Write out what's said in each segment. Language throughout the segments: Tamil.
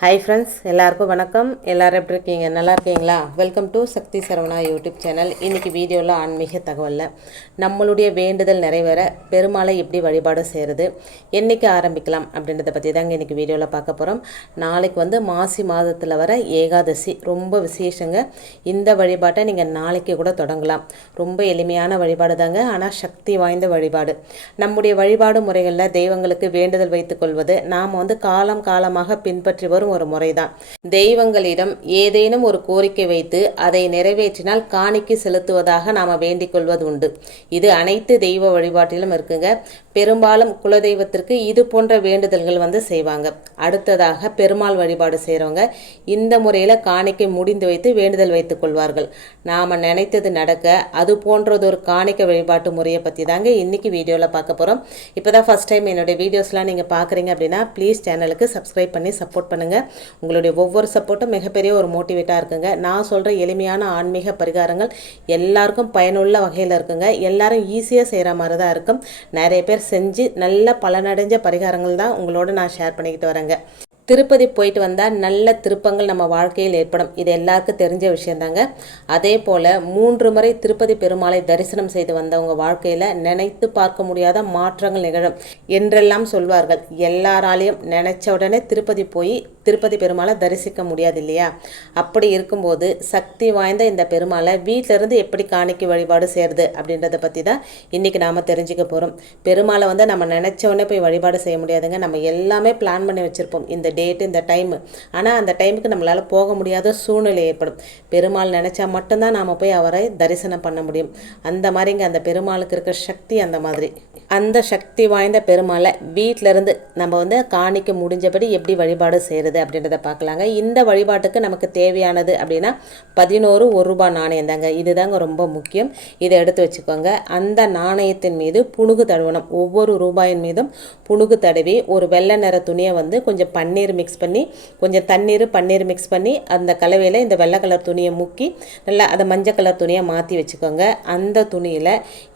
ஹாய் ஃப்ரெண்ட்ஸ், எல்லாருக்கும் வணக்கம். எல்லோரும் எப்படி இருக்கீங்க? நல்லா இருக்கீங்களா? Welcome to Sakthi Saravana YouTube channel. இன்றைக்கி வீடியோவில் ஆன்மீக தகவலில் நம்மளுடைய வேண்டுதல் நிறைவேற பெருமாளை எப்படி வழிபாடு செய்கிறது, என்றைக்கு ஆரம்பிக்கலாம் அப்படின்றத பற்றி தாங்க இன்றைக்கி வீடியோவில் பார்க்க போகிறோம். நாளைக்கு மாசி மாதத்தில் வர ஏகாதசி ரொம்ப விசேஷங்க. இந்த வழிபாட்டை நீங்கள் நாளைக்கு கூட தொடங்கலாம். ரொம்ப எளிமையான வழிபாடு தாங்க, ஆனால் சக்தி வாய்ந்த வழிபாடு. நம்முடைய வழிபாடு முறைகளில் தெய்வங்களுக்கு வேண்டுதல் வைத்துக்கொள்வது நாம் காலம் காலமாக பின்பற்றி வரும் ஒரு முறைதான். தெய்வங்களிடம் ஏதேனும் ஒரு கோரிக்கை வைத்து அதை நிறைவேற்றினால் காணிக்கை செலுத்துவதாக நாம வேண்டிக் கொள்வது உண்டு. இது அனைத்து தெய்வ வழிபாட்டிலும் இருக்குங்க. பெரும்பாலும் குலதெய்வத்திற்கு இது போன்ற வேண்டுதல்கள் செய்வாங்க. அடுத்ததாக பெருமாள் வழிபாடு செய்கிறவங்க இந்த முறையில் காணிக்கை முடிந்து வைத்து வேண்டுதல் வைத்துக் கொள்வார்கள். நாம் நினைத்தது நடக்க அது போன்றதொரு காணிக்கை வழிபாட்டு முறையை பற்றி தாங்க இன்னைக்கு வீடியோவில் பார்க்க போகிறோம். இப்போ தான் ஃபஸ்ட் டைம் என்னுடைய வீடியோஸ்லாம் நீங்கள் பார்க்குறீங்க அப்படின்னா ப்ளீஸ் சேனலுக்கு சப்ஸ்கிரைப் பண்ணி சப்போர்ட் பண்ணுங்கள். உங்களுடைய ஒவ்வொரு சப்போர்ட்டும் மிகப்பெரிய ஒரு மோட்டிவேட்டாக இருக்குங்க. நான் சொல்கிற எளிமையான ஆன்மீக பரிகாரங்கள் எல்லாருக்கும் பயனுள்ள வகையில் இருக்குங்க. எல்லாரும் ஈஸியாக செய்கிற மாதிரி தான் இருக்கும். நிறைய பேர் செஞ்சு நல்ல பலனடைஞ்ச பரிகாரங்கள் தான் உங்களோட நான் ஷேர் பண்ணிக்கிட்டு வரேங்க. திருப்பதி போயிட்டு வந்தால் நல்ல திருப்பங்கள் நம்ம வாழ்க்கையில் ஏற்படும். இது எல்லாருக்கும் தெரிஞ்ச விஷயந்தாங்க. அதே போல் 3 முறை திருப்பதி பெருமாளை தரிசனம் செய்து வந்தவங்க வாழ்க்கையில் நினைத்து பார்க்க முடியாத மாற்றங்கள் நிகழும் என்றெல்லாம் சொல்வார்கள். எல்லாராலையும் நினைச்ச உடனே திருப்பதி போய் திருப்பதி பெருமாளை தரிசிக்க முடியாது இல்லையா? அப்படி இருக்கும்போது சக்தி வாய்ந்த இந்த பெருமாளை வீட்டிலேருந்து எப்படி காணிக்கை வழிபாடு செய்கிறது அப்படின்றத பற்றி தான் இன்றைக்கி நாம் தெரிஞ்சுக்க போகிறோம். பெருமாளை நம்ம நினச்ச உடனே போய் வழிபாடு செய்ய முடியாதுங்க. நம்ம எல்லாமே பிளான் பண்ணி வச்சுருப்போம், இந்த டேட்டு இந்த டைமு. ஆனால் அந்த டைமுக்கு நம்மளால் போக முடியாத சூழ்நிலை ஏற்படும். பெருமாள் நினச்சா மட்டும்தான் நாம் போய் அவரை தரிசனம் பண்ண முடியும். அந்த மாதிரிங்க அந்த பெருமாளுக்கு இருக்க சக்தி அந்த மாதிரி. அந்த சக்தி வாய்ந்த பெருமாளை வீட்டிலேருந்து நம்ம காணிக்க முடிஞ்சபடி எப்படி வழிபாடு செய்கிறது அப்படின்றத பார்க்கலாங்க. இந்த வழிபாட்டுக்கு நமக்கு தேவையானது அப்படின்னா 11 1 ரூபாய் நாணயம் தாங்க. இதுதாங்க ரொம்ப முக்கியம். இதை எடுத்து வச்சுக்கோங்க. அந்த நாணயத்தின் மீது புணுகு தடவணும். ஒவ்வொரு ரூபாயின் மீதும் புணுகு தடவி ஒரு வெள்ளை நிற துணியை கொஞ்சம் பன்னீர் மிக்ஸ் பண்ணி, கொஞ்சம் பன்னீர் மிக்ஸ் பண்ணி அந்த கலவையில் இந்த வெள்ளை கலர் துணியை முக்கி நல்லா அதை மஞ்சள் கலர் துணியை மாற்றி வச்சுக்கோங்க. அந்த துணியில்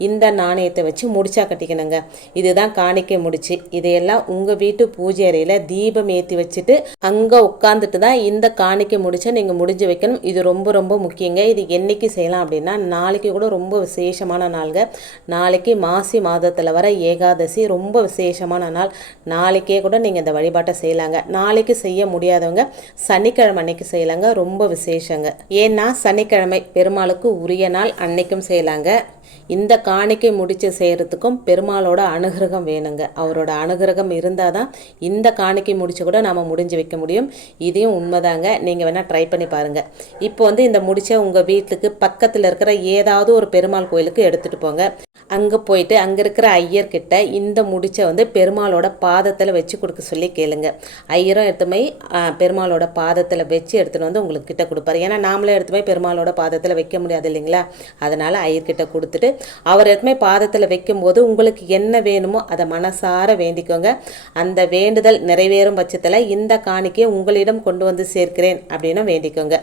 இந்த நாணயத்தை வச்சு முடிச்சா கட்டிக்கணுங்க. இதுதான் காணிக்கை முடிச்சு. இதையெல்லாம் உங்கள் வீட்டு பூஜை அறையில் தீபம் ஏற்றி வச்சுட்டு அங்கே உட்காந்துட்டு தான் இந்த காணிக்கை முடிச்சா நீங்கள் முடிஞ்சு வைக்கணும். இது ரொம்ப ரொம்ப முக்கியங்க. இது என்னைக்கு செய்யலாம் அப்படின்னா நாளைக்கு கூட ரொம்ப விசேஷமான நாள்ங்க. நாளைக்கு மாசி மாதத்தில் வர ஏகாதசி ரொம்ப விசேஷமான நாள். நாளைக்கே கூட நீங்கள் இந்த வழிபாட்டை செய்யலாங்க. நாளைக்கு செய்ய முடியாதவங்க சனிக்கிழமை அன்னைக்கு செய்யலாங்க. ரொம்ப விசேஷங்க. ஏன்னா சனிக்கிழமை பெருமாளுக்கு உரிய நாள், அன்னைக்கும் செய்யலாங்க. இந்த காணிக்கை முடிச்சு செய்கிறதுக்கும் பெருமாளோட அனுகிரகம் வேணுங்க. அவரோட அனுகிரகம் இருந்தால் தான் இந்த காணிக்கை முடிச்சு கூட நாம் முடிஞ்சு வைக்க முடியும். இதையும் உண்மைதாங்க. நீங்கள் வேணால் ட்ரை பண்ணி பாருங்கள். இப்போ இந்த முடிச்சை உங்கள் வீட்டுக்கு பக்கத்தில் இருக்கிற ஏதாவது ஒரு பெருமாள் கோயிலுக்கு எடுத்துகிட்டு போங்க. அங்கே போயிட்டு அங்கே இருக்கிற ஐயர்கிட்ட இந்த முடிச்சை பெருமாளோட பாதத்தில் வச்சு கொடுக்க சொல்லி கேளுங்க. ஐயரும் எடுத்துமே பெருமாளோட பாதத்தில் வச்சு எடுத்துகிட்டு உங்களுக்கு கிட்ட கொடுப்பாரு. ஏன்னா நாமளே எடுத்துமே பெருமாளோட பாதத்தில் வைக்க முடியாது இல்லைங்களா? அதனால் ஐயர்கிட்ட கொடுத்துட்டு அவர் எடுத்துமே பாதத்தில் வைக்கும்போது உங்களுக்கு என்ன வேணுமோ அதை மனசார வேண்டிக்கோங்க. அந்த வேண்டுதல் நிறைவேறும் பட்சத்தில் இந்த காணிக்கையை உங்களிடம் கொண்டு சேர்க்கிறேன் அப்படின்னு வேண்டிக்கோங்க.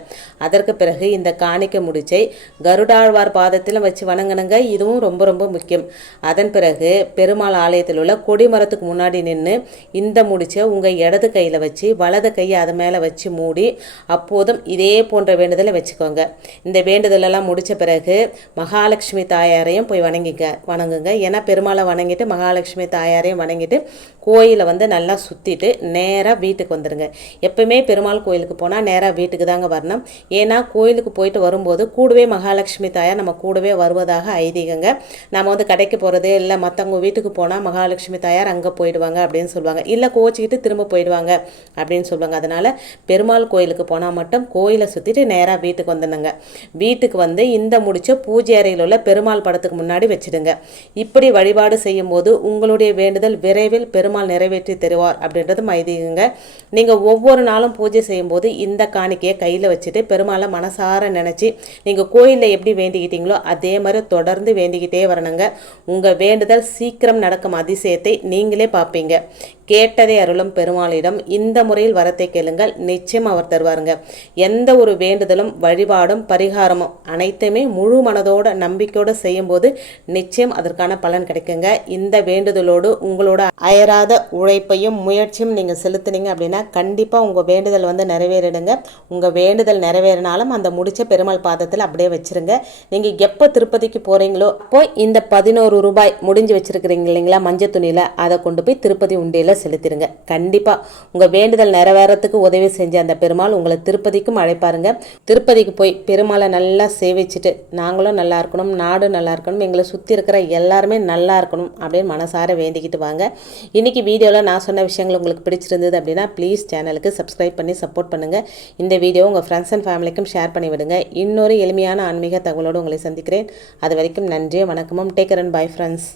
அதற்கு பிறகு இந்த காணிக்கை முடிச்சை கருடாழ்வார் பாதத்திலும் வச்சு வணங்கணுங்க. இதுவும் ரொம்ப ரொம்ப முக்கியம். அதன் பிறகு பெருமாள் ஆலயத்தில் உள்ள கொடிமரத்துக்கு முன்னாடி நின்று இந்த முடிச்சை உங்கள் இடது கையில் வச்சு வலது கையை அது மேலே வச்சு மூடி அப்போதும் இதே போன்ற வேண்டுதலை வச்சுக்கோங்க. இந்த வேண்டுதலெல்லாம் முடித்த பிறகு மகாலட்சுமி தாயாரையும் போய் வணங்குங்க. ஏன்னா பெருமாளை வணங்கிட்டு மகாலட்சுமி தாயாரையும் வணங்கிட்டு கோயிலை நல்லா சுற்றிட்டு நேராக வீட்டுக்கு வந்துடுங்க. எப்பவுமே பெருமாள் கோயிலுக்கு போனால் நேராக வீட்டுக்கு தாங்க வரணும். ஏன்னா கோயிலுக்கு போயிட்டு வரும்போது கூடவே மகாலட்சுமி தாயார் நம்ம கூடவே வருவதாக ஐதீகங்க. நம்ம கடைக்கு போகிறது இல்லை மற்றவங்க வீட்டுக்கு போனால் மகாலட்சுமி தாயார் அங்கே போயிடுவாங்க அப்படின்னு சொல்லுவாங்க. இல்லை கோச்சிக்கிட்டு திரும்ப போயிடுவாங்க அப்படின்னு சொல்லுவாங்க. அதனால் பெருமாள் கோயிலுக்கு போனால் மட்டும் கோயிலை சுற்றிட்டு நேராக வீட்டுக்கு வந்துடுங்க. வீட்டுக்கு இந்த முடிச்ச பூஜை அறையில் உள்ள பெருமாள் படத்துக்கு முன்னாடி வச்சுடுங்க. இப்படி வழிபாடு செய்யும் போது உங்களுடைய வேண்டுதல் விரைவில் பெருமாள் நிறைவேற்றி தருவார் அப்படின்றது ஐதீகங்க. நீங்கள் ஒவ்வொரு நாளும் பூஜை செய்யும் போது இந்த காணிக்கையை கையில் வச்சுட்டு பெருமாளை மனசார நினச்சி நீங்கள் கோயிலில் எப்படி வேண்டிக்கிட்டீங்களோ அதே மாதிரி தொடர்ந்து வேண்டிக்கிட்டே வரணுங்க. உங்கள் வேண்டுதல் சீக்கிரம் நடக்கும் அதிசயத்தை நீங்களே பார்ப்பீங்க. கேட்டதை அருளும் பெருமாளிடம் இந்த முறையில் வரத்தை கேளுங்கள், நிச்சயம் அவர் தருவாருங்க. எந்த ஒரு வேண்டுதலும் வழிபாடும் பரிகாரமும் அனைத்துமே முழு மனதோட நம்பிக்கையோடு செய்யும்போது நிச்சயம் அதற்கான பலன் கிடைக்குங்க. இந்த வேண்டுதலோடு உங்களோட அயராத உழைப்பையும் முயற்சியும் நீங்கள் செலுத்துனீங்க அப்படின்னா கண்டிப்பாக உங்கள் வேண்டுதல் நிறைவேறிடுங்க. உங்கள் வேண்டுதல் நிறைவேறினாலும் அந்த முடிச்ச பெருமாள் பாதத்தில் அப்படியே வச்சிருங்க. நீங்கள் எப்போ திருப்பதிக்கு போகிறீங்களோ அப்போ இந்த 11 ரூபாய் முடிஞ்சு வச்சிருக்கிறீங்க இல்லைங்களா மஞ்சள் துணியில், அதை கொண்டு போய் திருப்பதி உண்டியில் செலுத்திடுங்க. கண்டிப்பாக உங்கள் வேண்டுதல் நிறைவேறத்துக்கு உதவி செஞ்ச அந்த பெருமாள் உங்களை திருப்பதிக்கும் அழைப்பாருங்க. திருப்பதிக்கு போய் பெருமாளை நல்லா சேவிச்சுட்டு நாங்களும் நல்லா இருக்கணும், நாடு நல்லா இருக்கணும், எங்களை சுற்றி இருக்கிற எல்லாருமே நல்லா இருக்கணும் அப்படின்னு மனசார வேண்டிக்கிட்டு வாங்க. இன்றைக்கி வீடியோவில் நான் சொன்ன விஷயங்கள் உங்களுக்கு பிடிச்சிருந்தது அப்படின்னா ப்ளீஸ் சேனலுக்கு சப்ஸ்கிரைப் பண்ணி சப்போர்ட் பண்ணுங்கள். இந்த வீடியோ உங்கள் ஃப்ரெண்ட்ஸ் அண்ட் ஃபேமிலிக்கும் ஷேர் பண்ணி விடுங்க. இன்னொரு எளிமையான ஆன்மீக தகவலோடு உங்களை சந்திக்கிறேன். அது வரைக்கும் நன்றி, வணக்கமும். Take care and bye friends.